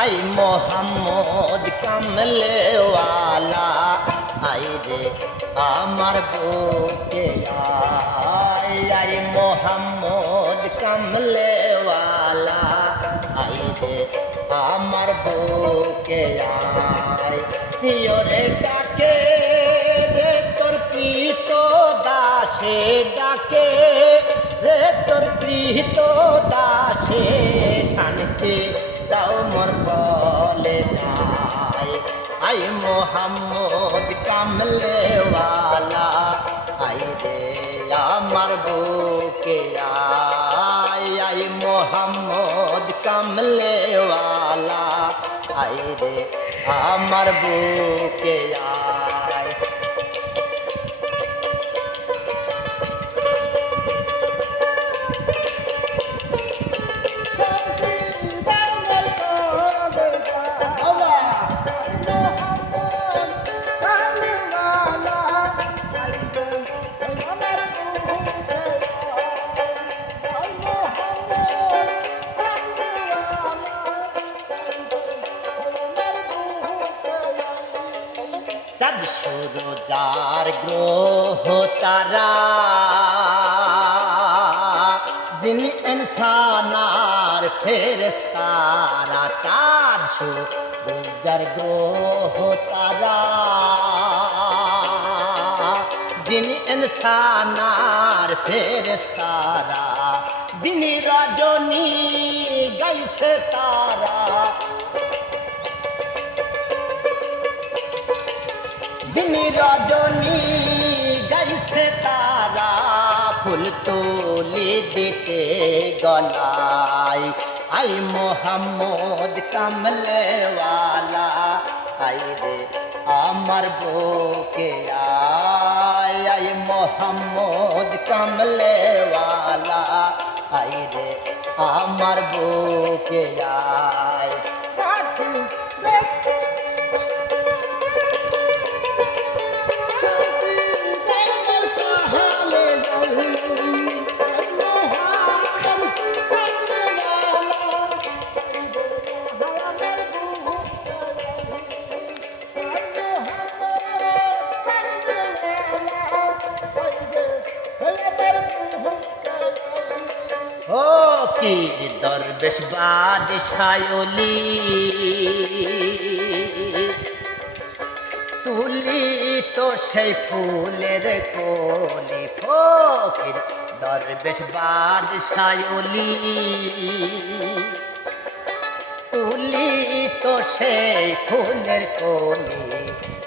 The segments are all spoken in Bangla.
আই মোহাম্মদ কামলেওয়ালা, আই রে আমার বুকে আই আই মোহাম্মদ কামলেওয়ালা, আই রে আমার বুকে আই পিয়রে ডাকে রে, তোর প্রীত দাসে ডাকে রে, তোর প্রীত দাসে, শান্তি দাও মোর বলে যায় আই মোহাম্মদ কামলেওয়ালা, আই রে আমার বুকে আই আই মোহাম্মদ কামলেওয়ালা, আই রে আমার বুকে আয়। চাঁদ শুরু যার গ্রহ তারা। যিনি ইনসানার ফেরেস্তারা চাঁদ শুরু যার গ্রহ তারা। যিনি ইনসানার ফেরেস্তারা দিনী রজনী গাইছে তারা। রজনী গাইছে তারা ফুল তুলি দিতে গলাই আই মোহাম্মদ কামলেওয়ালা আই রে আমার বুকে আই আই মোহাম্মদ কামলেওয়ালা আই রে আমার বুকে আয় কি দরবেশ বাদশায়লি তুলি তো সেই ফুলের কোলে ফকির দরবেশ বাদশায়লি তুলি তো সেই ফুলের কোলে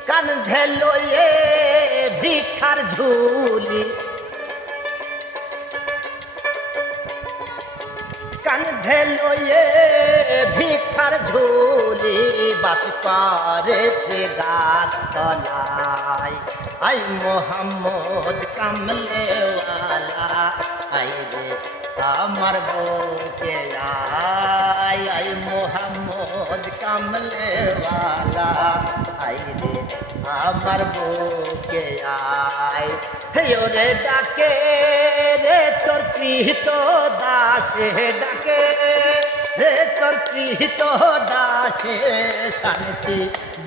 কান্ধে লয়ে ভিক্ষার ঝুলি কান্ধে লয়ে ভিক্ষার ঝুলি বাস করে সে গাছ তলায় আই মোহাম্মদ কামলেওয়ালা, আই রে আমার বউকে আই আই মোহাম্মদ কামলেওয়ালা, আই রে আমার বউকে আয় হে রে ডাকে রে, তোর কৃহিত দাসে ডাকে। তোর কৃহিত দাসে? শান্তি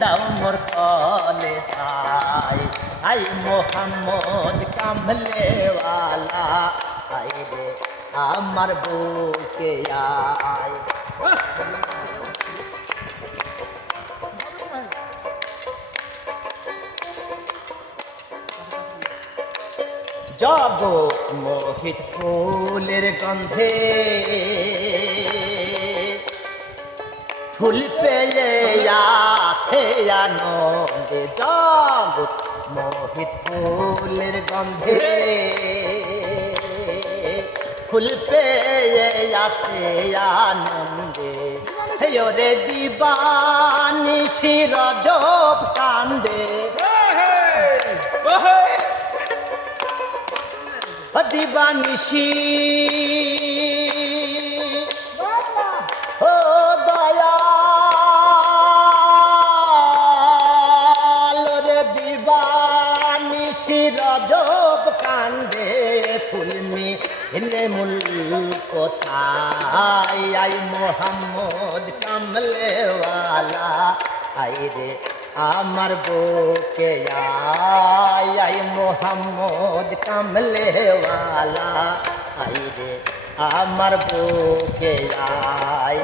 দাও মোর কলে যায় আই মোহাম্মদ কামলেওয়ালা, আই রে আমার বুকে আয়। জব মোহিত ফুলের গন্ধে ফুল পেয়ে আছে আনন্দে জব মোহিত ফুলের গন্ধে। ফুল পেয়ে আছে আনন্দে। রে দিবানি শিরজব কান্দে। দিবানিশি হিলে মূল কোথায়? আই মোহাম্মদ কাম কামলেওয়ালা। আই রে, আমার বুকে আয় আই মোহাম্মদ কামলেওয়ালা। আই রে, আমার বুকে আয়